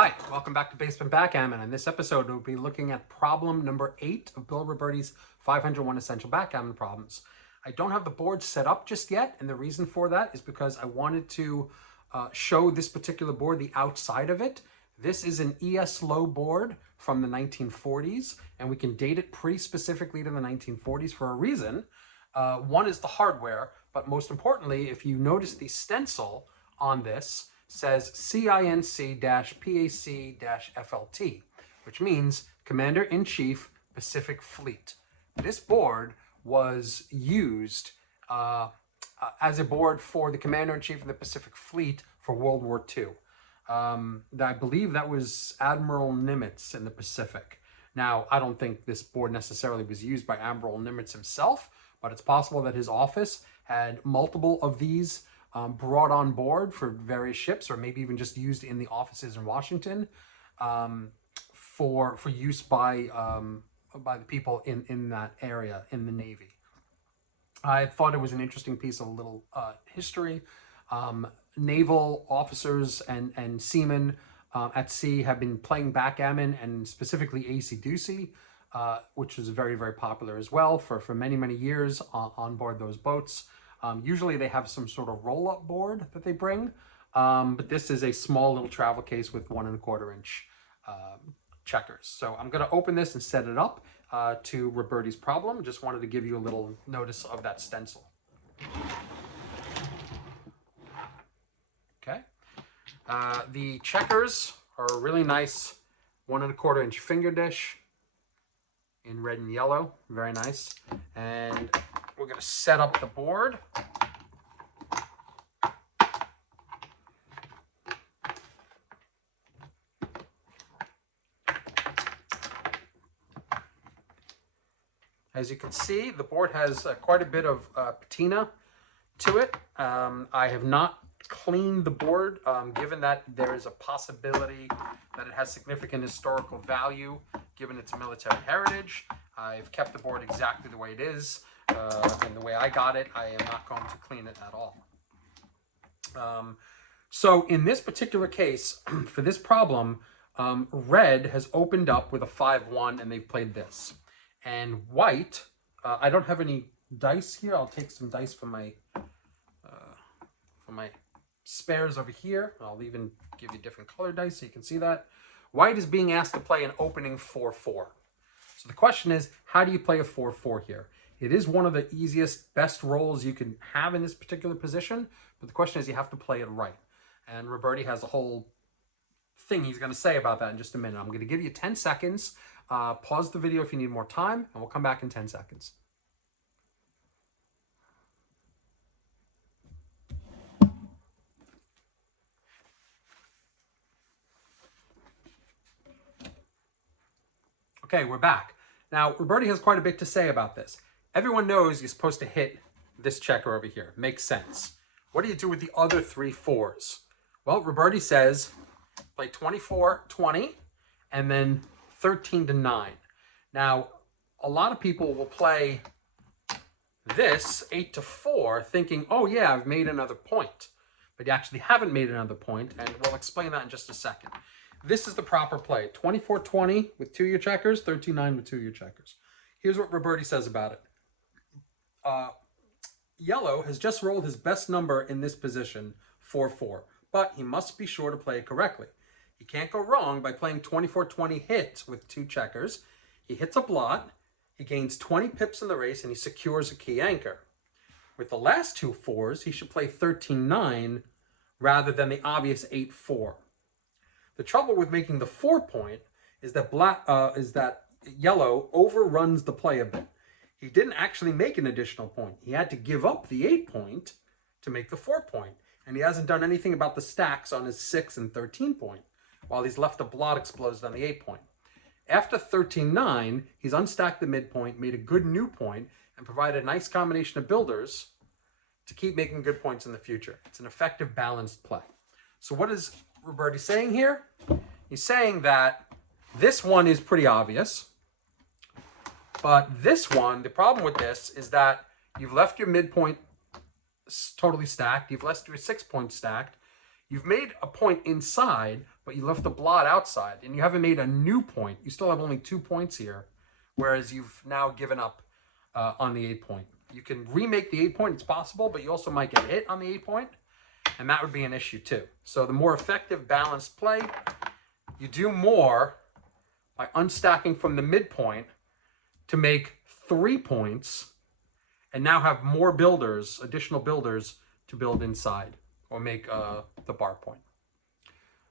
Hi, welcome back to Basement Backgammon. In this episode, we'll be looking at problem number 8 of Bill Robertie's 501 Essential Backgammon Problems. I don't have the board set up just yet, and the reason for that is because I wanted to show this particular board, the outside of it. This is an ES-Low board from the 1940s, and we can date it pretty specifically to the 1940s for a reason. One is the hardware, but most importantly, if you notice the stencil on this, says CINC-PAC-FLT, which means Commander-in-Chief Pacific Fleet. This board was used as a board for the Commander-in-Chief of the Pacific Fleet for World War II. I believe that was Admiral Nimitz in the Pacific. Now, I don't think this board necessarily was used by Admiral Nimitz himself, but it's possible that his office had multiple of these brought on board for various ships, or maybe even just used in the offices in Washington for use by the people in that area in the Navy. I thought it was an interesting piece of little history. Naval officers and seamen at sea have been playing backgammon, and specifically AC-Deucey, which was very, very popular as well for many, many years on board those boats. Usually they have some sort of roll-up board that they bring, but this is a small little travel case with 1 1/4 inch checkers. So I'm going to open this and set it up to Robertie's problem. Just wanted to give you a little notice of that stencil. Okay. The checkers are a really nice 1 1/4 inch finger dish in red and yellow. Very nice. And we're going to set up the board. As you can see, the board has quite a bit of patina to it. I have not cleaned the board, given that there is a possibility that it has significant historical value given its military heritage. I've kept the board exactly the way it is. And the way I got it, I am not going to clean it at all. So in this particular case, for this problem, red has opened up with a 5-1 and they've played this. And white, I don't have any dice here. I'll take some dice from my spares over here. I'll even give you different color dice so you can see that. White is being asked to play an opening 4-4. So the question is, how do you play a 4-4 here? It is one of the easiest, best rolls you can have in this particular position, but the question is you have to play it right. And Robertie has a whole thing he's going to say about that in just a minute. I'm going to give you 10 seconds. Pause the video if you need more time, and we'll come back in 10 seconds. Okay, we're back. Now, Robertie has quite a bit to say about this. Everyone knows you're supposed to hit this checker over here. Makes sense. What do you do with the other 3 4s? Well, Robertie says play 24-20 and then 13-9. Now, a lot of people will play this 8-4 thinking, oh yeah, I've made another point. But you actually haven't made another point, and we'll explain that in just a second. This is the proper play. 24-20 with 2 year checkers, 13-9 with 2 year checkers. Here's what Robertie says about it. Yellow has just rolled his best number in this position, 4-4, but he must be sure to play it correctly. He can't go wrong by playing 24-20 hits with 2 checkers. He hits a blot, he gains 20 pips in the race, and he secures a key anchor. With the last 2 4s, he should play 13-9 rather than the obvious 8-4. The trouble with making the 4 point is that yellow overruns the play a bit. He didn't actually make an additional point. He had to give up the 8 point to make the 4 point. And he hasn't done anything about the stacks on his 6 and 13 point, while he's left a blot exposed on the 8 point. After 13-9, he's unstacked the midpoint, made a good new point, and provided a nice combination of builders to keep making good points in the future. It's an effective, balanced play. So what is Robertie saying here? He's saying that this one is pretty obvious. But this one, the problem with this is that you've left your midpoint totally stacked. You've left your 6 point stacked. You've made a point inside, but you left the blot outside and you haven't made a new point. You still have only 2 points here, whereas you've now given up on the 8 point. You can remake the 8 point, it's possible, but you also might get hit on the 8 point, and that would be an issue too. So the more effective, balanced play, you do more by unstacking from the midpoint to make 3 points and now have more builders, additional builders to build inside or make the bar point.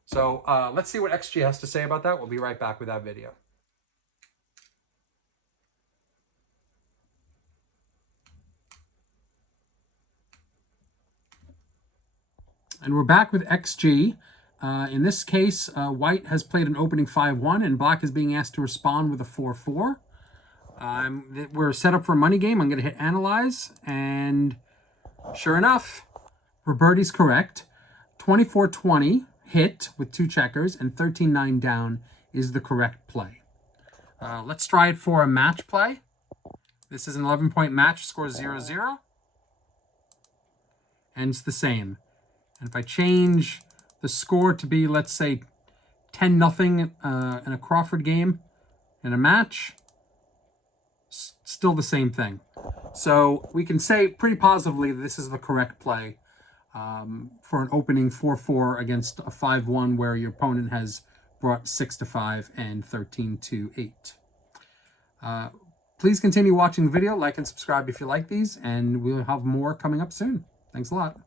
So let's see what XG has to say about that. We'll be right back with that video. And we're back with XG. In this case, white has played an opening 5-1, and black is being asked to respond with a 4-4. We're set up for a money game. I'm going to hit analyze, and sure enough, Robertie's correct. 24-20 hit with 2 checkers, and 13-9 down is the correct play. Let's try it for a match play. This is an 11-point match, score 0-0. And it's the same. And if I change the score to be, let's say, 10-0 in a Crawford game in a match, still the same thing. So we can say pretty positively that this is the correct play for an opening 4-4 against a 5-1 where your opponent has brought 6-5 and 13-8. Please continue watching the video, like and subscribe if you like these, and we'll have more coming up soon. Thanks a lot.